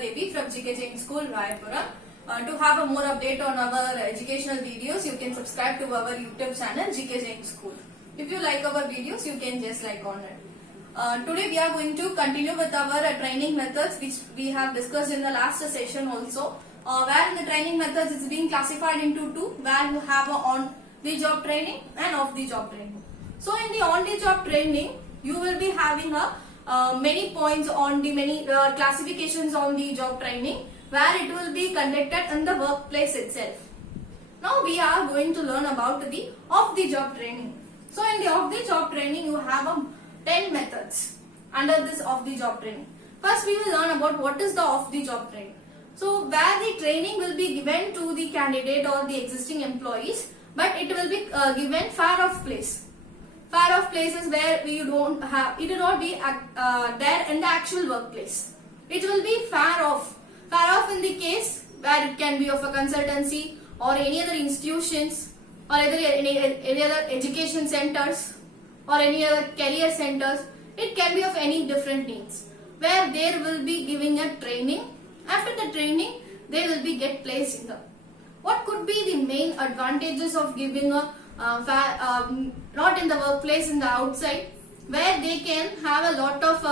Devi from GK Jain School, Rayapuram. To have a more update on our educational videos, you can subscribe to our YouTube channel GK Jain School. If you like our videos, you can just like on it. Today we are going to continue with our training methods which we have discussed in the last session also. Where in the training methods is being classified into two, where you have a on-the-job training and off-the-job training. So in the on-the-job training, you will be having many points on the many classifications on the job training, where it will be conducted in the workplace itself. Now we are going to learn about the off-the-job training. So in the off-the-job training, you have 10 methods under this off-the-job training. First, we will learn about what is the off-the-job training. So where the training will be given to the candidate or the existing employees, but it will be given far off place. Far off places where we don't have, it will not be there in the actual workplace. It will be far off. Far off in the case where it can be of a consultancy or any other institutions or any other education centers or any other career centers. It can be of any different needs where there will be giving a training. After the training, they will be get placed in the. What could be the main advantages of giving a not in the workplace, in the outside, where they can have a lot of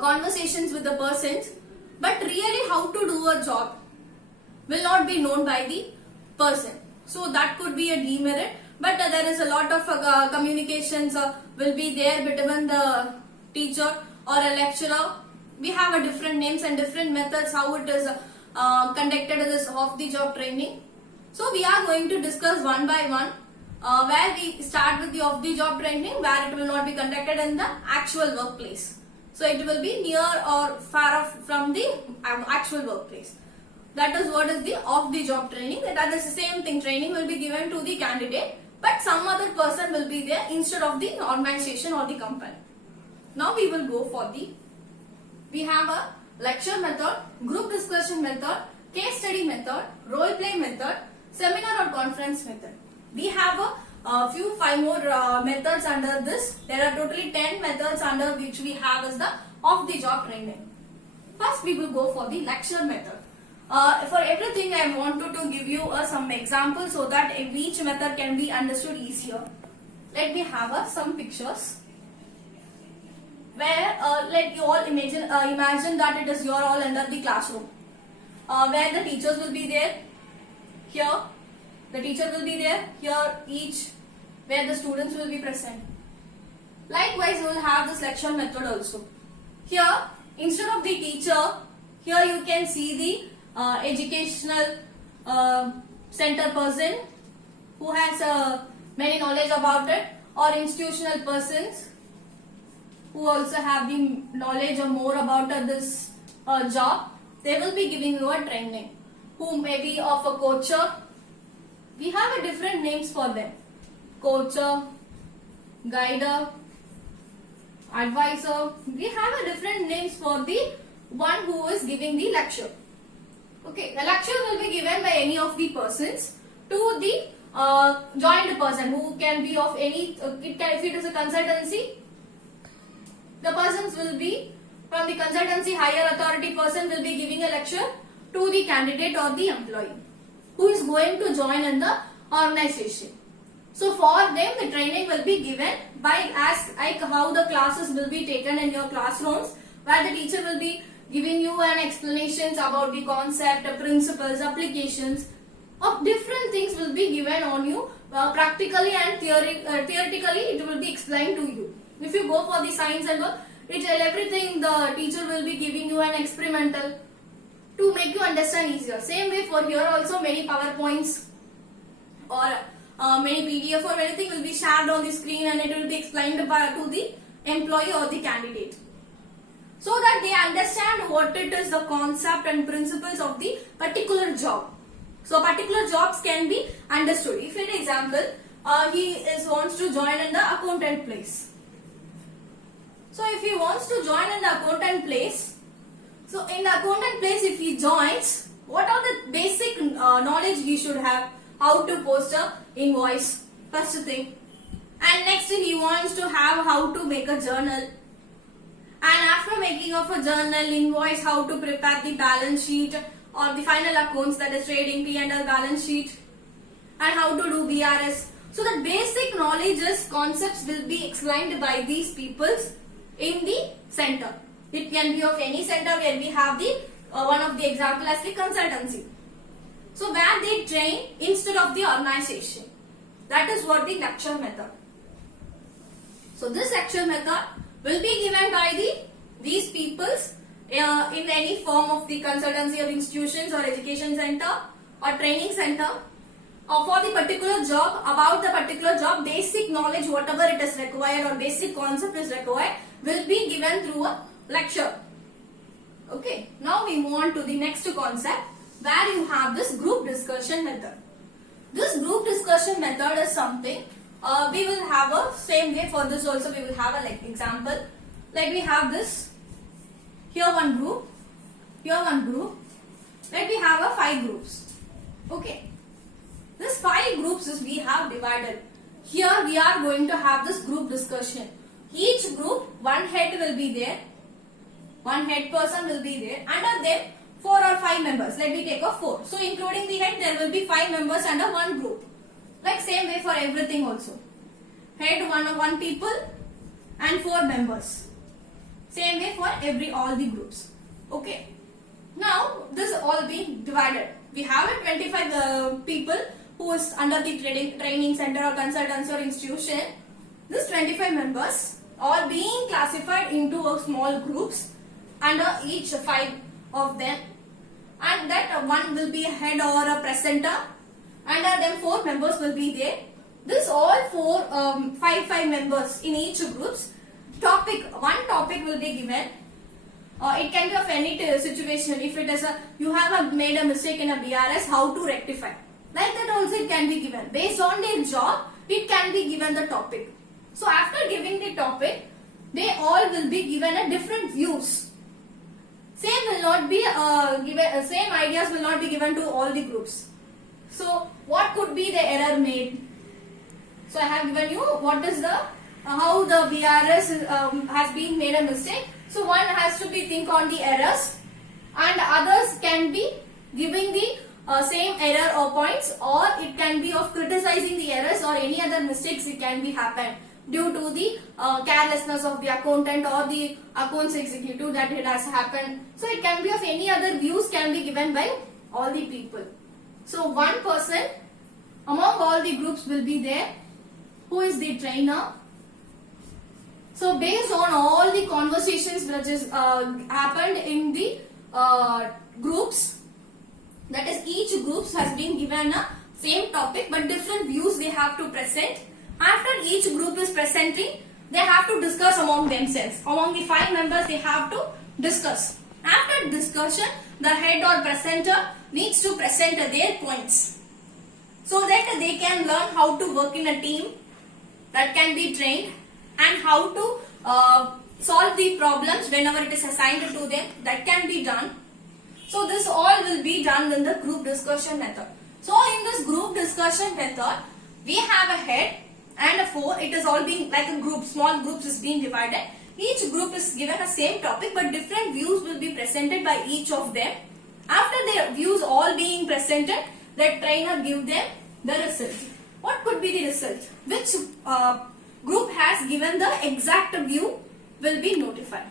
conversations with the persons, but really how to do a job will not be known by the person. So that could be a demerit, but there is a lot of communications will be there between the teacher or a lecturer. We have a different names and different methods how it is conducted in this off-the-job training. So we are going to discuss one by one, where we start with the off-the-job training, where it will not be conducted in the actual workplace. So it will be near or far off from the actual workplace. That is what is the off-the-job training. That is the same thing. Training will be given to the candidate, but some other person will be there instead of the organization or the company. Now we will go for we have a lecture method, group discussion method, case study method, role play method, seminar or conference method. We have a 5 more methods under this. There are totally 10 methods under which we have as the off-the-job training. First, we will go for the lecture method. For everything, I wanted to give you some examples so that each method can be understood easier. Let me have some pictures. Where let you all imagine that it is you are all under the classroom, where the teachers will be there. Here the teacher will be there. Here each where the students will be present. Likewise, you will have this lecture method also. Here instead of the teacher, here you can see the educational center person who has many knowledge about it, or institutional persons who also have the knowledge or more about this job. They will be giving you a training, who may be of a coacher. We have a different names for them: coacher, guider, advisor. We have a different names for the one who is giving the lecture. Okay, the lecture will be given by any of the persons to the joined person, who can be of any, if it is a consultancy, the persons will be from the consultancy higher authority person will be giving a lecture to the candidate or the employee who is going to join in the organization. So for them, the training will be given by like how the classes will be taken in your classrooms, where the teacher will be giving you an explanations about the concept, principles, applications of different things will be given on you practically, and theoretically it will be explained to you. If you go for the science and all, everything the teacher will be giving you an experimental to make you understand easier. Same way for here also, many PowerPoints or many PDF or anything will be shared on the screen, and it will be explained to the employee or the candidate, so that they understand what it is, the concept and principles of the particular job. So particular jobs can be understood. If an example, he wants to join in the accountant place. So if he wants to join in the accountant place, so in the accountant place if he joins, what are the basic knowledge he should have? How to post a invoice, first thing. And next thing he wants to have how to make a journal. And after making of a journal, invoice, how to prepare the balance sheet or the final accounts, that is trading P&L balance sheet, and how to do BRS. So the basic knowledges, concepts will be explained by these peoples in the center. It can be of any center where we have the one of the example as the consultancy. So where they train instead of the organization. That is what the lecture method. So this lecture method will be given by these peoples in any form of the consultancy or institutions or education center or training center. For the particular job, about the particular job, basic knowledge, whatever it is required or basic concept is required, will be given through a lecture. Okay, now we move on to the next concept where you have this group discussion method. This group discussion method is something we will have a same way. For this also we will have a like example. Like we have this, here one group, here one group. Like we have a 5 groups. Okay. This 5 groups is we have divided. Here we are going to have this group discussion. Each group, one head will be there. One head person will be there. Under them, 4 or 5 members. Let me take a 4. So including the head, there will be 5 members under one group. Like same way for everything also. Head one people and 4 members. Same way for all the groups. Okay. Now this all being divided. We have a 25 people who is under the training center or consultancy or institution. This 25 members are being classified into small groups under each 5 of them, and that one will be a head or a presenter. Under them 4 members will be there. This all 5 members in each groups. One topic will be given. It can be of any situation. If it is you have made a mistake in a BRS, how to rectify. Like that also it can be given. Based on their job, it can be given the topic. So after giving the topic, they all will be given a different views. Same will not be given. Same ideas will not be given to all the groups. So what could be the error made? So I have given you what is the how the BRS has been made a mistake. So one has to be think on the errors, and others can be giving the same error or points, or it can be of criticizing the errors or any other mistakes it can be happen due to the carelessness of the accountant or the accounts executive that it has happened. So it can be of any other views can be given by all the people. So one person among all the groups will be there who is the trainer. So based on all the conversations which is happened in the groups, that is each group has been given a same topic but different views they have to present. After each group is presenting, they have to discuss among themselves. Among the 5 members they have to discuss. After discussion, the head or presenter needs to present their points so that they can learn how to work in a team, that can be trained, and how to solve the problems whenever it is assigned to them, that can be done. So this all will be done in the group discussion method. So in this group discussion method, we have a head and a 4. It is all being like a group, small groups is being divided. Each group is given a same topic but different views will be presented by each of them. After their views all being presented, the trainer give them the result. What could be the result? Which group has given the exact view will be notified.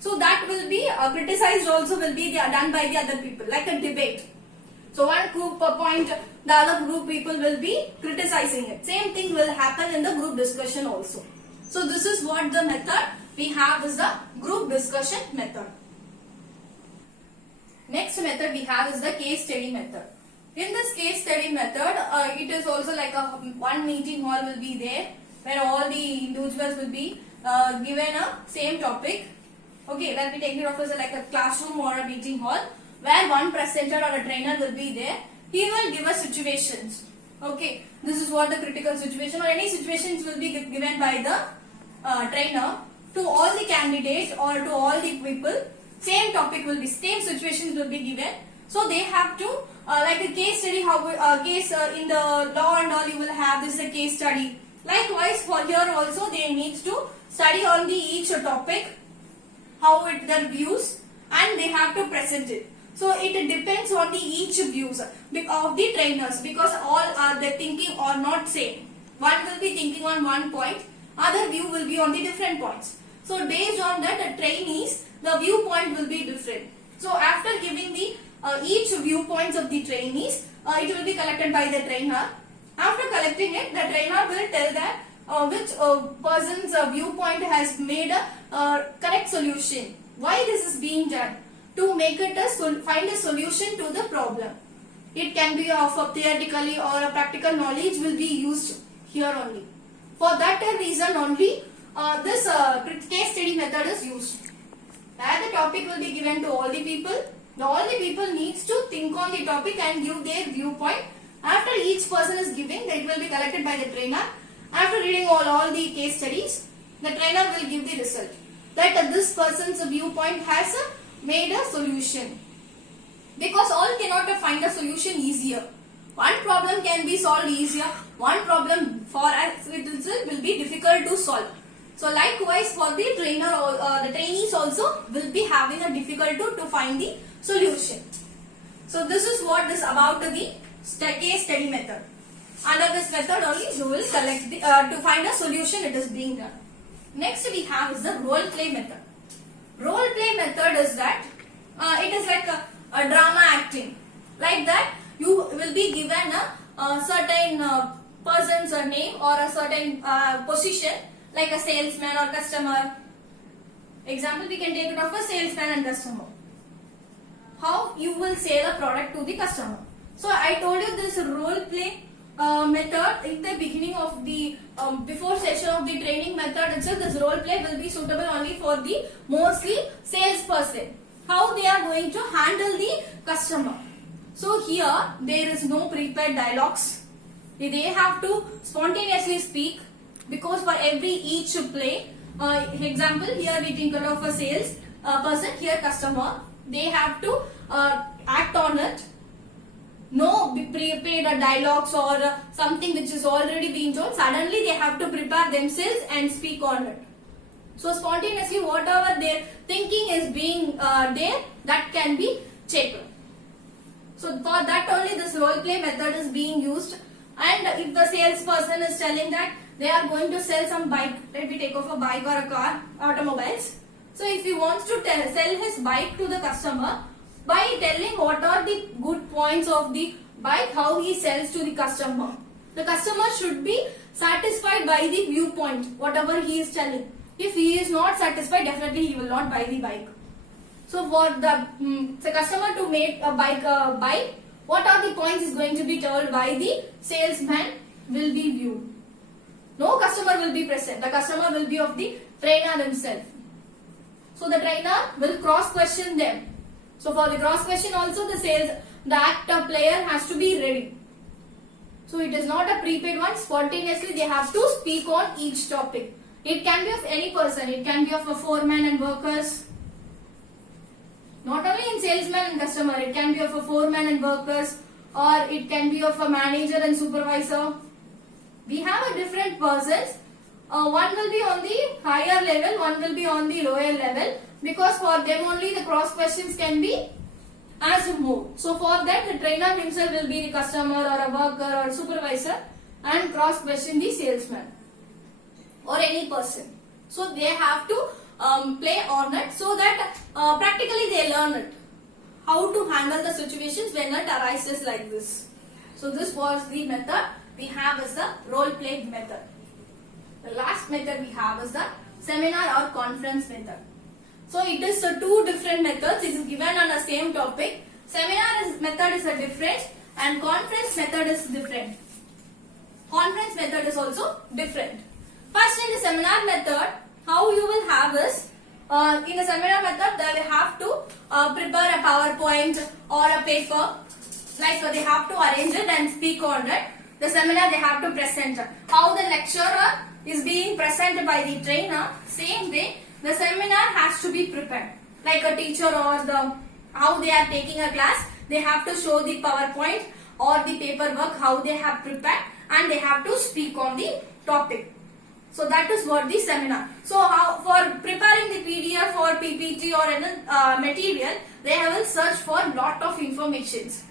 So that will be criticized also will be done by the other people, like a debate. So one group point, the other group people will be criticizing it. Same thing will happen in the group discussion also. So this is what the method we have is the group discussion method. Next method we have is the case study method. In this case study method, it is also like a one meeting hall will be there where all the individuals will be given a same topic. Okay, let me take it off as like a classroom or a meeting hall where one presenter or a trainer will be there. He will give us situations. Okay, this is what the critical situation or any situations will be given by the trainer to all the candidates or to all the people. Same topic will be, same situations will be given. So they have to like a case study, how case in the law and all you will have this is a case study. Likewise for here also they need to study on the each topic their views, and they have to present it. So it depends on the each views of the trainers, because all are the thinking are not same. One will be thinking on one point, other view will be on the different points. So based on that, the trainees, the viewpoint will be different. So after giving the each viewpoints of the trainees, it will be collected by the trainer. After collecting it, the trainer will tell that which person's viewpoint has made a correct solution. Why this is being done? To make it find a solution to the problem. It can be of a theoretically or a practical knowledge will be used here only. For that reason only, this case study method is used. Where the topic will be given to all the people. All the people needs to think on the topic and give their viewpoint. After each person is giving, it will be collected by the trainer. After reading all the case studies, the trainer will give the result. That this person's viewpoint has made a solution. Because all cannot find a solution easier. One problem can be solved easier. One problem for us itself will be difficult to solve. So likewise for the trainer or the trainees also will be having a difficulty to find the solution. So this is what is about the case study method. Under this method only you will collect the, to find a solution it is being done. Next we have is the role play method. Role play method is that it is like a drama acting. Like that you will be given a certain person's name or a certain position, like a salesman or customer. Example, we can take it of a salesman and customer. How you will sell a product to the customer. So I told you this role play method in the beginning of the before session of the training method itself. This role play will be suitable only for the mostly salesperson. How they are going to handle the customer. So here there is no prepared dialogues. They have to spontaneously speak, because for each play, example here we think of a sales person, here customer, they have to act on it. No prepared dialogues or something which is already being told. Suddenly they have to prepare themselves and speak on it. So spontaneously whatever their thinking is being there, that can be checked. So for that only this role play method is being used. And if the salesperson is telling that they are going to sell some bike, let me take off a bike or a car, automobiles. So if he wants to sell his bike to the customer, by telling what are the good points of the bike, how he sells to the customer. The customer should be satisfied by the viewpoint, whatever he is telling. If he is not satisfied, definitely he will not buy the bike. So for the customer to make a bike buy, what are the points is going to be told by the salesman will be viewed. No customer will be present. The customer will be of the trainer himself. So the trainer will cross question them. So for the cross question also the actor player has to be ready. So it is not a prepaid one. Spontaneously they have to speak on each topic. It can be of any person. It can be of a foreman and workers. Not only in salesman and customer. It can be of a foreman and workers, or it can be of a manager and supervisor. We have a different persons. One will be on the higher level, one will be on the lower level, because for them only the cross questions can be asked more. So for that the trainer himself will be the customer or a worker or supervisor and cross question the salesman or any person. So they have to play on it, so that practically they learn it. How to handle the situations when it arises like this. So this was the method we have as the role play method. The last method we have is the seminar or conference method. So it is two different methods. It is given on the same topic. Seminar method is a different and conference method is different. Conference method is also different. First, in the seminar method, how you will have is, in the seminar method they will have to prepare a PowerPoint or a paper. Like they have to arrange it and speak on it. The seminar they have to present. How the lecturer is being presented by the trainer, same way the seminar has to be prepared. Like a teacher or how they are taking a class, they have to show the PowerPoint or the paperwork how they have prepared, and they have to speak on the topic. So that is what the seminar. So how for preparing the PDF or PPT PPT or any material, they will search for lot of informations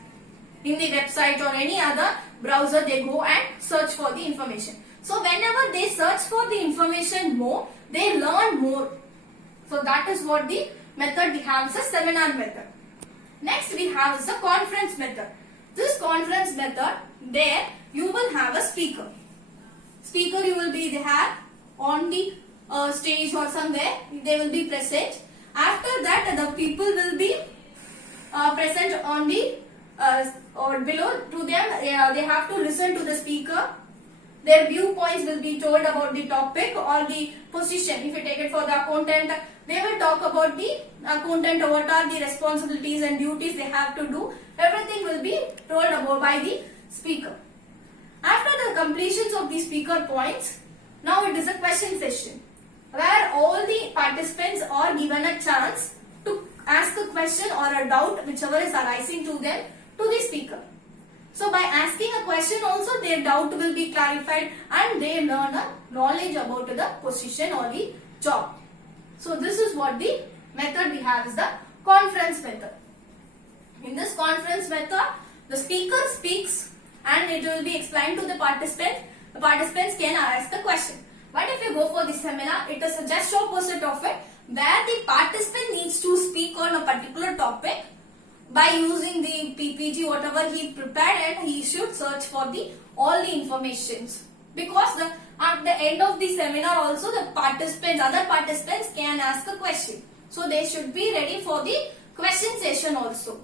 in the website or any other browser. They go and search for the information. So whenever they search for the information more, they learn more. So that is what the method we have is a seminar method. Next we have is the conference method. This conference method, there you will have a speaker. Speaker you will be there on the stage or somewhere, they will be present. After that the people will be present on the or below to them. They have to listen to the speaker. Their viewpoints will be told about the topic or the position. If you take it for the accountant, they will talk about the accountant, what are the responsibilities and duties they have to do. Everything will be told about by the speaker. After the completions of the speaker points, now it is a question session where all the participants are given a chance to ask a question or a doubt whichever is arising to them to the speaker. So by asking a question also their doubt will be clarified and they learn a knowledge about the position or the job. So this is what the method we have is the conference method. In this conference method, the speaker speaks and it will be explained to the participants. The participants can ask the question. But if you go for the seminar, it is just opposite of it, where the participant needs to speak on a particular topic by using the PPT, whatever he prepared, and he should search for the all the informations. Because at the end of the seminar also the participants, other participants can ask a question. So they should be ready for the question session also.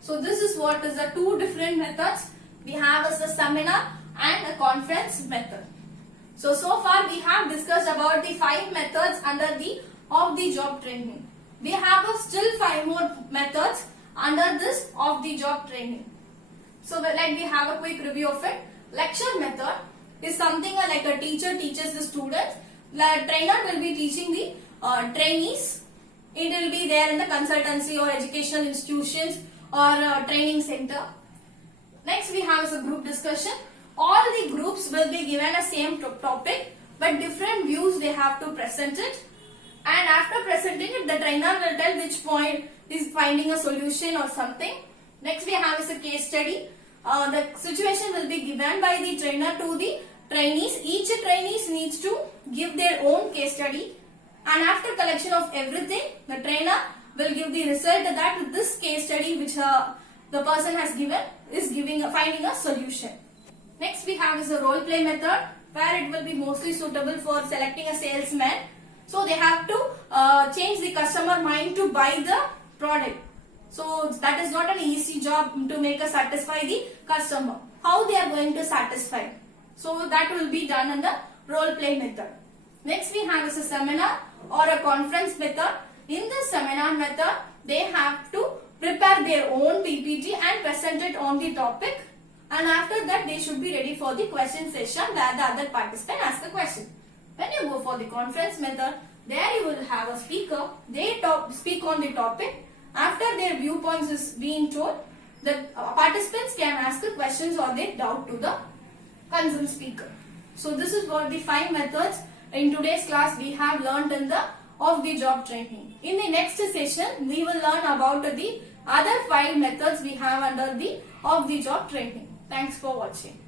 So this is what is the two different methods we have as a seminar and a conference method. So far we have discussed about the 5 methods under the of the job training. We have still 5 more methods under this of the job training. So let me have a quick review of it. Lecture method is something like a teacher teaches the students. The trainer will be teaching the trainees. It will be there in the consultancy or educational institutions or training center. Next we have a group discussion. All the groups will be given a same topic but different views they have to present it. And after presenting it, the trainer will tell which point is finding a solution or something. Next we have is a case study. The situation will be given by the trainer to the trainees. Each trainees needs to give their own case study. And after collection of everything, the trainer will give the result that this case study which the person has given is finding a solution. Next we have is a role play method where it will be mostly suitable for selecting a salesman. So they have to change the customer mind to buy the product. So that is not an easy job to make satisfy the customer. How they are going to satisfy? So that will be done in the role play method. Next we have is a seminar or a conference method. In the seminar method, they have to prepare their own PPT and present it on the topic. And after that, they should be ready for the question session where the other participant asks a question. When you go for the conference method, there you will have a speaker. They speak on the topic. After their viewpoints is being told, the participants can ask the questions or they doubt to the concerned speaker. So this is what the 5 methods in today's class we have learned in the of the job training. In the next session, we will learn about the other 5 methods we have under the of the job training. Thanks for watching.